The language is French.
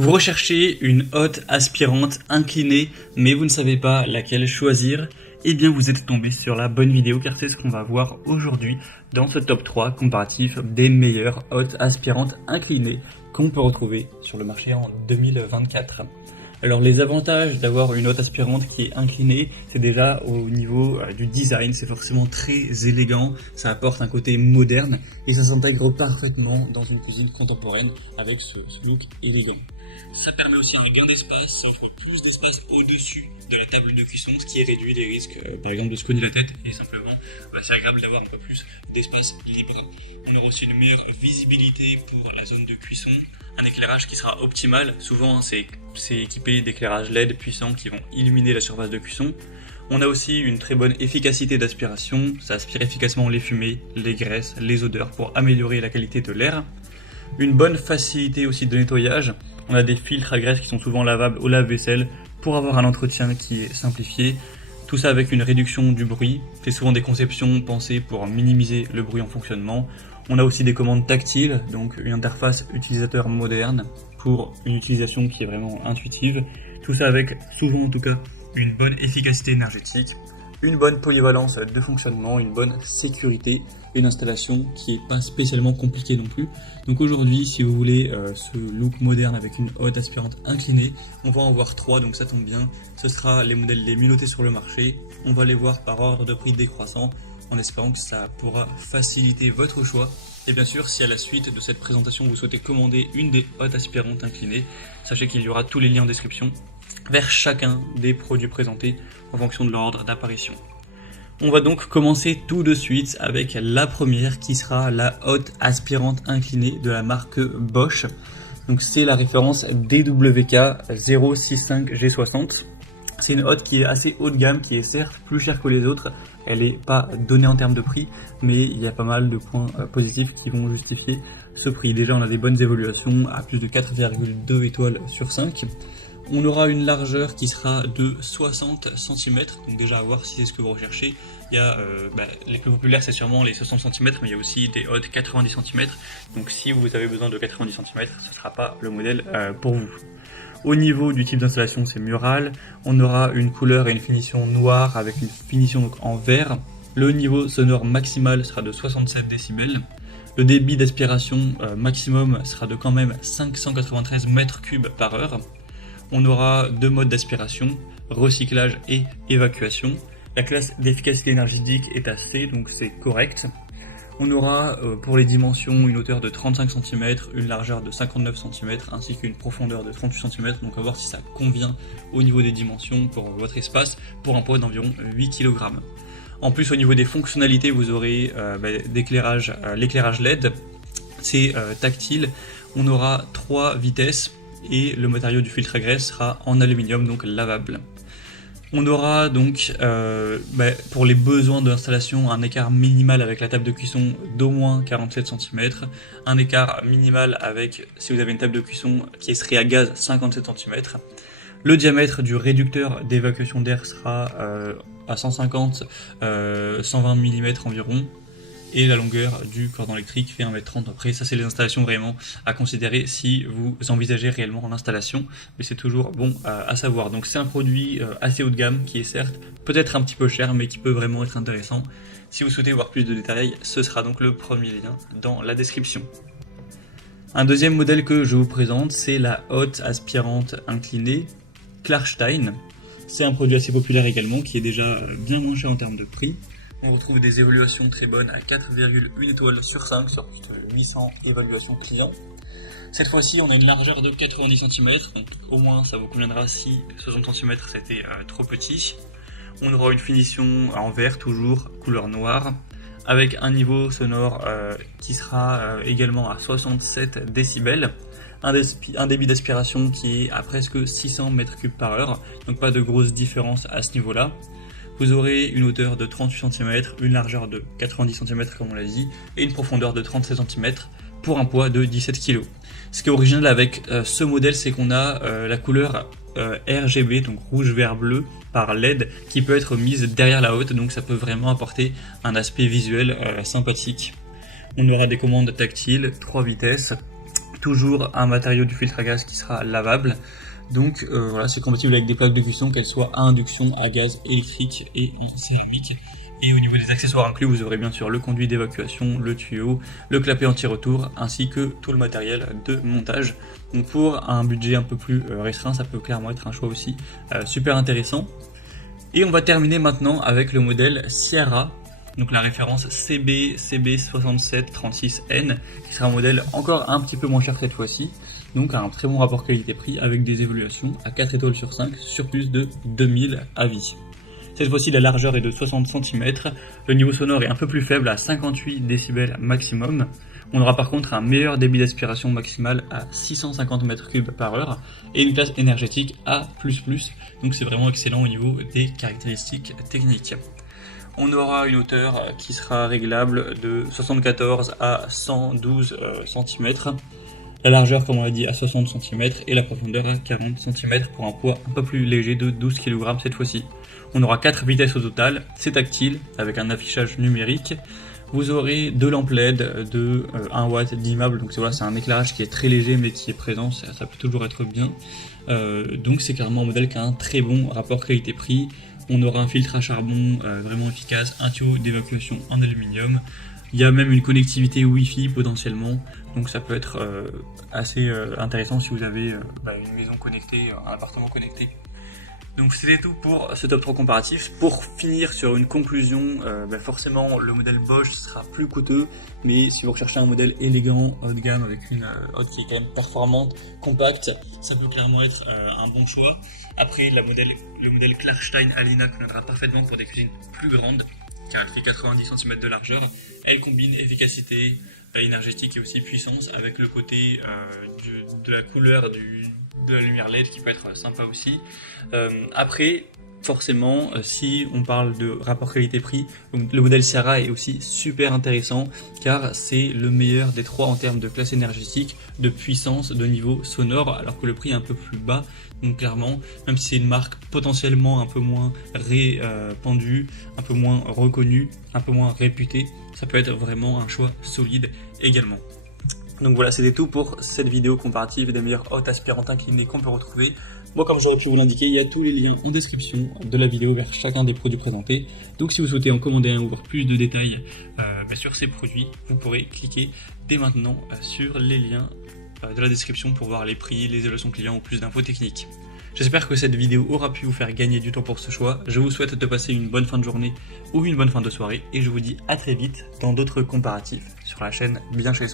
Vous recherchez une hotte aspirante inclinée, mais vous ne savez pas laquelle choisir. Eh bien vous êtes tombé sur la bonne vidéo car c'est ce qu'on va voir aujourd'hui dans ce top 3 comparatif des meilleures hottes aspirantes inclinées qu'on peut retrouver sur le marché en 2024. Alors les avantages d'avoir une hotte aspirante qui est inclinée, c'est déjà au niveau du design, c'est forcément très élégant, ça apporte un côté moderne et ça s'intègre parfaitement dans une cuisine contemporaine avec ce look élégant. Ça permet aussi un gain d'espace, ça offre plus d'espace au-dessus de la table de cuisson, ce qui réduit les risques par exemple de se cogner la tête et simplement c'est agréable d'avoir un peu plus d'espace libre. On aura aussi une meilleure visibilité pour la zone de cuisson, un éclairage qui sera optimal, souvent c'est équipé d'éclairages LED puissants qui vont illuminer la surface de cuisson. On a aussi une très bonne efficacité d'aspiration, ça aspire efficacement les fumées, les graisses, les odeurs pour améliorer la qualité de l'air. Une bonne facilité aussi de nettoyage, on a des filtres à graisse qui sont souvent lavables au lave-vaisselle pour avoir un entretien qui est simplifié. Tout ça avec une réduction du bruit, c'est souvent des conceptions pensées pour minimiser le bruit en fonctionnement. On a aussi des commandes tactiles, donc une interface utilisateur moderne pour une utilisation qui est vraiment intuitive. Tout ça avec souvent en tout cas une bonne efficacité énergétique, une bonne polyvalence de fonctionnement, une bonne sécurité, une installation qui n'est pas spécialement compliquée non plus. Donc aujourd'hui, si vous voulez ce look moderne avec une hotte aspirante inclinée, on va en voir 3, donc ça tombe bien. Ce sera les modèles les mieux notés sur le marché. On va les voir par ordre de prix décroissant, en espérant que ça pourra faciliter votre choix. Et bien sûr, si à la suite de cette présentation, vous souhaitez commander une des hottes aspirantes inclinées, sachez qu'il y aura tous les liens en description vers chacun des produits présentés en fonction de leur ordre d'apparition. On va donc commencer tout de suite avec la première qui sera la hotte aspirante inclinée de la marque Bosch. Donc c'est la référence DWK 065G60. C'est une hotte qui est assez haut de gamme, qui est certes plus chère que les autres. Elle n'est pas donnée en termes de prix, mais il y a pas mal de points positifs qui vont justifier ce prix. Déjà, on a des bonnes évaluations à plus de 4,2 étoiles sur 5. On aura une largeur qui sera de 60 cm, donc déjà à voir si c'est ce que vous recherchez. Il y a les plus populaires, c'est sûrement les 60 cm, mais il y a aussi des hottes 90 cm. Donc si vous avez besoin de 90 cm, ce ne sera pas le modèle pour vous. Au niveau du type d'installation, c'est mural. On aura une couleur et une finition noire avec une finition donc en vert. Le niveau sonore maximal sera de 67 décibels. Le débit d'aspiration maximum sera de quand même 593 mètres cubes par heure. On aura 2 modes d'aspiration, recyclage et évacuation. La classe d'efficacité énergétique est à C, donc c'est correct. On aura pour les dimensions une hauteur de 35 cm, une largeur de 59 cm ainsi qu'une profondeur de 38 cm, donc à voir si ça convient au niveau des dimensions pour votre espace, pour un poids d'environ 8 kg. En plus au niveau des fonctionnalités, vous aurez l'éclairage LED, c'est tactile, on aura 3 vitesses et le matériau du filtre à graisse sera en aluminium, donc lavable. On aura donc pour les besoins de l'installation un écart minimal avec la table de cuisson d'au moins 47 cm, un écart minimal avec, si vous avez une table de cuisson qui serait à gaz, 57 cm. Le diamètre du réducteur d'évacuation d'air sera à 150-120 mm environ. Et la longueur du cordon électrique fait 1,30 m. Après, ça c'est les installations vraiment à considérer si vous envisagez réellement l'installation, mais c'est toujours bon à savoir. Donc c'est un produit assez haut de gamme qui est certes peut-être un petit peu cher, mais qui peut vraiment être intéressant. Si vous souhaitez voir plus de détails, ce sera donc le premier lien dans la description. Un deuxième modèle que je vous présente, c'est la hotte aspirante inclinée Klarstein. C'est un produit assez populaire également, qui est déjà bien moins cher en termes de prix. On retrouve des évaluations très bonnes à 4,1 étoiles sur 5 sur plus de 800 évaluations clients. Cette fois-ci, on a une largeur de 90 cm, donc au moins ça vous conviendra si 60 cm c'était trop petit. On aura une finition en vert toujours, couleur noire, avec un niveau sonore qui sera également à 67 décibels. Un débit d'aspiration qui est à presque 600 m3 par heure, donc pas de grosse différence à ce niveau-là. Vous aurez une hauteur de 38 cm, une largeur de 90 cm comme on l'a dit, et une profondeur de 37 cm pour un poids de 17 kg. Ce qui est original avec ce modèle, c'est qu'on a la couleur RGB, donc rouge, vert, bleu, par LED, qui peut être mise derrière la hotte, donc ça peut vraiment apporter un aspect visuel sympathique. On aura des commandes tactiles, 3 vitesses, toujours un matériau du filtre à gaz qui sera lavable. Donc voilà, c'est compatible avec des plaques de cuisson, qu'elles soient à induction, à gaz, électrique et en céramique. Et au niveau des accessoires inclus, vous aurez bien sûr le conduit d'évacuation, le tuyau, le clapet anti-retour, ainsi que tout le matériel de montage. Donc pour un budget un peu plus restreint, ça peut clairement être un choix aussi super intéressant. Et on va terminer maintenant avec le modèle Sierra, donc la référence CB6736N, qui sera un modèle encore un petit peu moins cher cette fois-ci, donc un très bon rapport qualité-prix avec des évaluations à 4 étoiles sur 5 sur plus de 2000 avis. Cette fois-ci, la largeur est de 60 cm, le niveau sonore est un peu plus faible à 58 décibels maximum. On aura par contre un meilleur débit d'aspiration maximal à 650 m3 par heure et une classe énergétique A++, donc c'est vraiment excellent au niveau des caractéristiques techniques. On aura une hauteur qui sera réglable de 74 à 112 cm, la largeur comme on l'a dit à 60 cm et la profondeur à 40 cm pour un poids un peu plus léger de 12 kg cette fois-ci. On aura 4 vitesses au total, c'est tactile avec un affichage numérique. Vous aurez 2 lampes LED de 1 watt dimmable, donc voilà, c'est un éclairage qui est très léger mais qui est présent, ça peut toujours être bien. Donc c'est carrément un modèle qui a un très bon rapport qualité-prix. On aura un filtre à charbon vraiment efficace, un tuyau d'évacuation en aluminium. Il y a même une connectivité Wi-Fi potentiellement, donc ça peut être assez intéressant si vous avez une maison connectée, un appartement connecté. Donc c'était tout pour ce top 3 comparatif. Pour finir sur une conclusion, forcément le modèle Bosch sera plus coûteux, mais si vous recherchez un modèle élégant, haut de gamme, avec une hotte qui est quand même performante, compacte, ça peut clairement être un bon choix. Après le modèle Klarstein Alina conviendra parfaitement pour des cuisines plus grandes, car elle fait 90 cm de largeur. Elle combine efficacité énergétique et aussi puissance avec le côté de la couleur de la lumière LED qui peut être sympa aussi. Après, forcément, si on parle de rapport qualité-prix, le modèle Sierra est aussi super intéressant car c'est le meilleur des trois en termes de classe énergétique, de puissance, de niveau sonore, alors que le prix est un peu plus bas. Donc clairement, même si c'est une marque potentiellement un peu moins répandue, un peu moins reconnue, un peu moins réputée, ça peut être vraiment un choix solide également. Donc voilà, c'était tout pour cette vidéo comparative des meilleures hottes aspirantes inclinées qu'on peut retrouver. Moi, comme j'aurais pu vous l'indiquer, il y a tous les liens en description de la vidéo vers chacun des produits présentés. Donc si vous souhaitez en commander un ou voir plus de détails sur ces produits, vous pourrez cliquer dès maintenant sur les liens de la description pour voir les prix, les évaluations clients ou plus d'infos techniques. J'espère que cette vidéo aura pu vous faire gagner du temps pour ce choix. Je vous souhaite de passer une bonne fin de journée ou une bonne fin de soirée et je vous dis à très vite dans d'autres comparatifs sur la chaîne Bien Chez Soi.